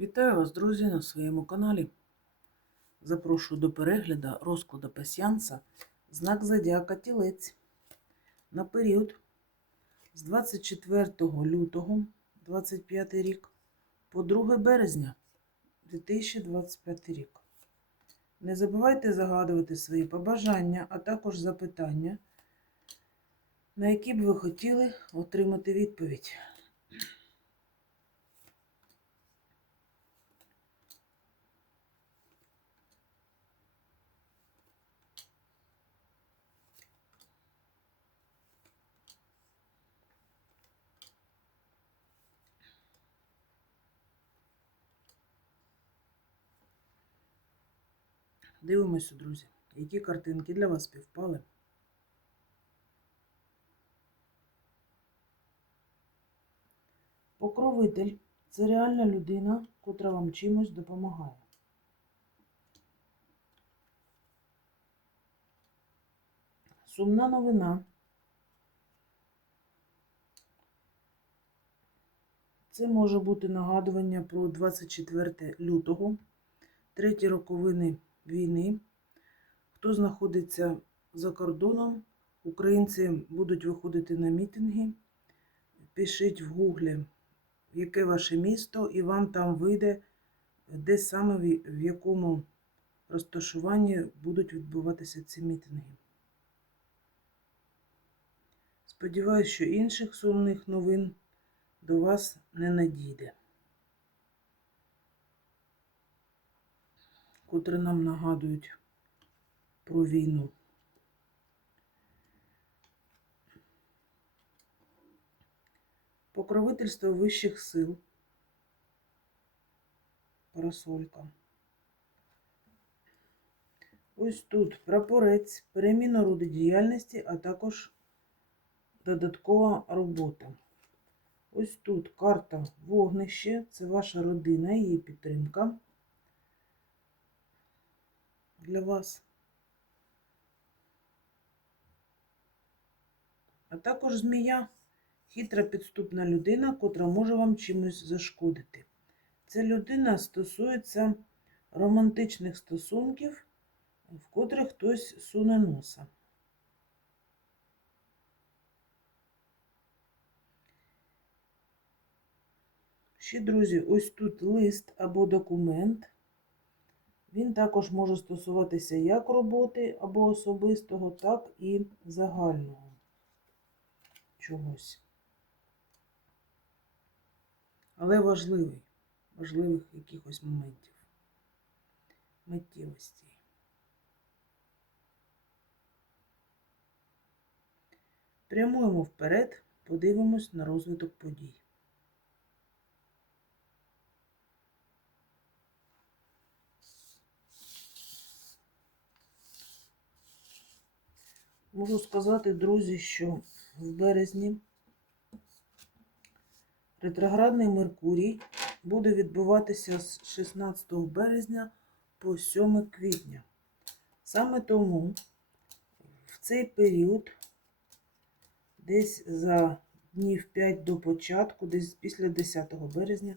Вітаю вас, друзі, на своєму каналі. Запрошую до перегляду розкладу пасьянса знак Зодіака Тілець на період з 24 лютого 25 рік по 2 березня 2025 рік. Не забувайте загадувати свої побажання, а також запитання, на які б ви хотіли отримати відповідь. Дивимося, друзі, які картинки для вас співпали. Покровитель це реальна людина, котра вам чимось допомагає. Сумна новина. Це може бути нагадування про 24 лютого, треті роковини війни. Хто знаходиться за кордоном, українці будуть виходити на мітинги. Пишіть в гуглі, яке ваше місто, і вам там вийде, де саме в якому розташуванні будуть відбуватися ці мітинги. Сподіваюсь, що інших сумних новин до вас не надійде. Котрі нам нагадують про війну. Покровительство вищих сил. Парасолька. Ось тут прапорець, переміна роду діяльності, а також додаткова робота. Ось тут карта вогнище, це ваша родина, її підтримка для вас. А також змія хитра підступна людина, котра може вам чимось зашкодити. Ця людина стосується романтичних стосунків, в котрих хтось суне носа. Ще, друзі, ось тут лист або документ. Він також може стосуватися як роботи або особистого, так і загального чогось. Але важливий, важливих якихось моментів, миттєвості. Прямуємо вперед, подивимось на розвиток подій. Можу сказати, друзі, що в березні ретроградний Меркурій буде відбуватися з 16 березня по 7 квітня. Саме тому в цей період, десь за днів 5 до початку, десь після 10 березня,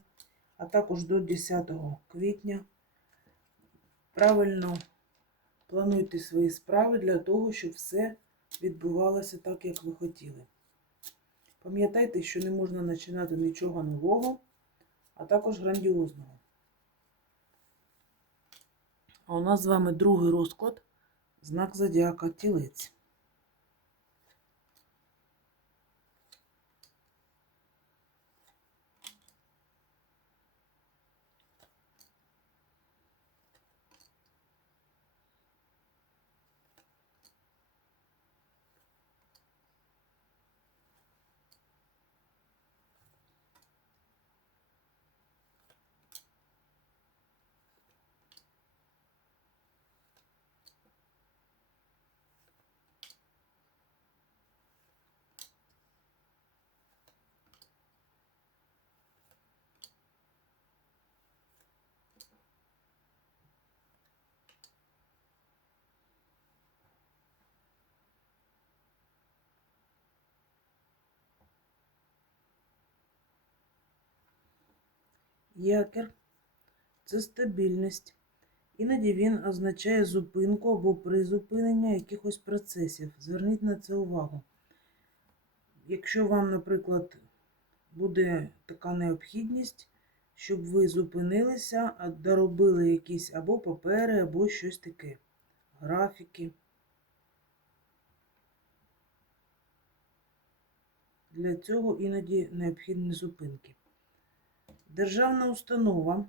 а також до 10 квітня, правильно плануйте свої справи для того, щоб все відбувалося так, як ви хотіли. Пам'ятайте, що не можна починати нічого нового, а також грандіозного. А у нас з вами другий розклад знак зодіака тілець. Якір, це стабільність. Іноді він означає зупинку або призупинення якихось процесів. Зверніть на це увагу. Якщо вам, наприклад, буде така необхідність, щоб ви зупинилися, доробили якісь або папери, або щось таке, графіки. Для цього іноді необхідні зупинки. Державна установа.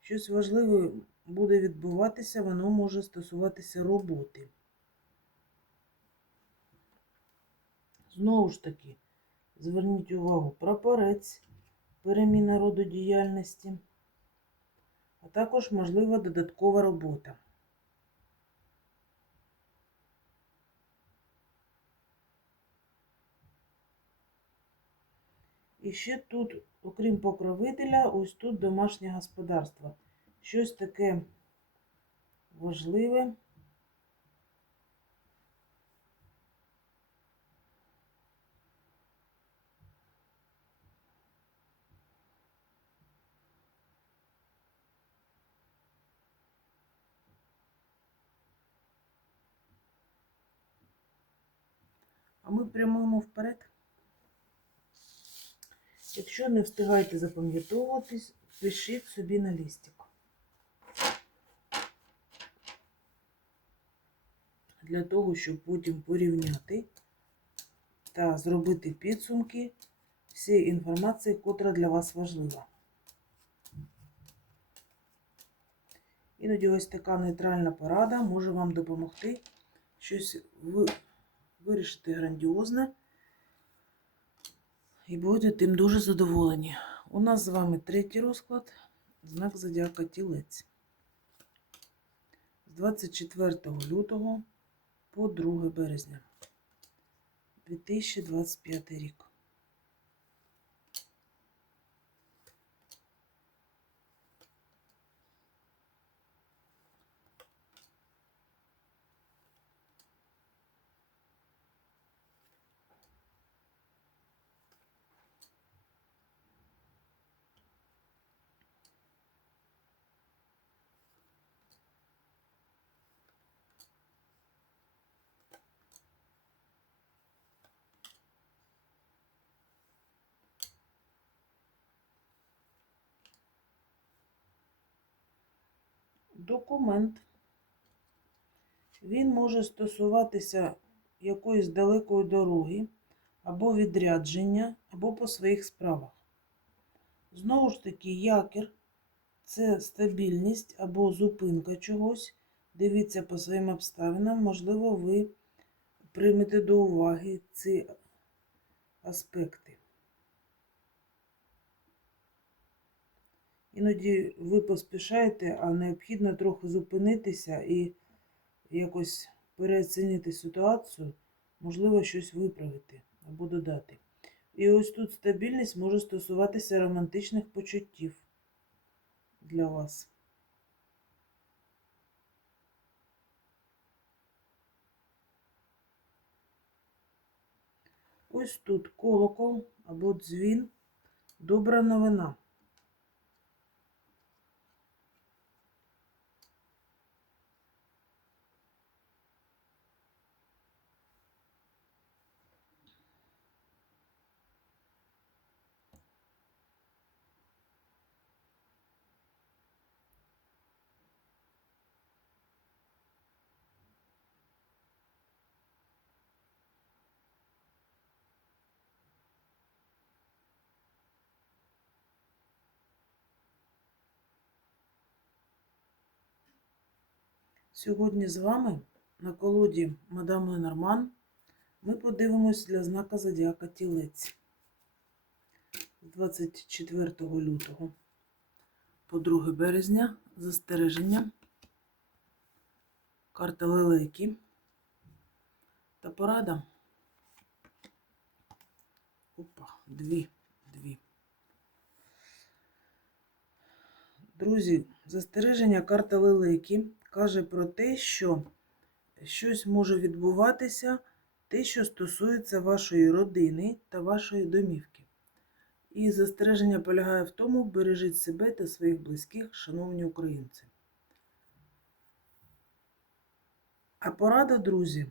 Щось важливе буде відбуватися, воно може стосуватися роботи. Знову ж таки, зверніть увагу, прапорець, переміна роду діяльності, а також можлива додаткова робота. І ще тут, окрім покровителя, ось тут домашнє господарство. Щось таке важливе. А ми прямуємо вперед. Якщо не встигаєте запам'ятовуватись, пишіть собі на лістик. Для того, щоб потім порівняти та зробити підсумки всієї інформації, котра для вас важлива. Іноді ось така нейтральна порада може вам допомогти щось вирішити грандіозне і будете тим дуже задоволені. У нас з вами третій розклад, знак Зодіака Тілець. З 24 лютого по 2 березня 2025 рік. Документ. Він може стосуватися якоїсь далекої дороги, або відрядження, або по своїх справах. Знову ж таки, якір це стабільність або зупинка чогось. Дивіться по своїм обставинам, можливо, ви приймете до уваги ці аспекти. Іноді ви поспішаєте, а необхідно трохи зупинитися і якось переоцінити ситуацію, можливо, щось виправити або додати. І ось тут стабільність може стосуватися романтичних почуттів для вас. Ось тут колокол або дзвін. Добра новина. Сьогодні з вами на колоді Мадам Ленорман ми подивимось для знака Зодіака Тілець з 24 лютого по 2 березня застереження, карта лелеки та порада. Опа, дві, дві. Друзі, застереження карта лелеки каже про те, що щось може відбуватися, те, що стосується вашої родини та вашої домівки. І застереження полягає в тому, бережіть себе та своїх близьких, шановні українці. А порада, друзі,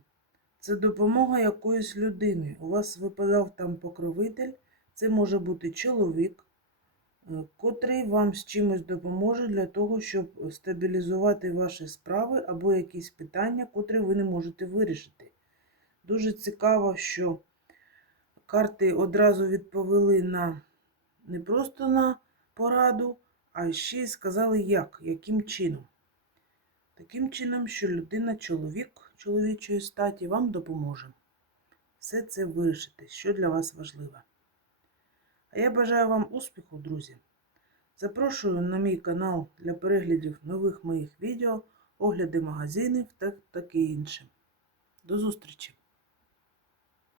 це допомога якоїсь людини. У вас випадав там покровитель, це може бути чоловік, котрий вам з чимось допоможе для того, щоб стабілізувати ваші справи або якісь питання, котрі ви не можете вирішити. Дуже цікаво, що карти одразу відповіли на не просто на пораду, а ще й сказали як, яким чином. Таким чином, що людина, чоловік чоловічої статі вам допоможе все це вирішити, що для вас важливо. А я бажаю вам успіху, друзі. Запрошую на мій канал для переглядів нових моїх відео, огляди магазинів та таке інше. До зустрічі!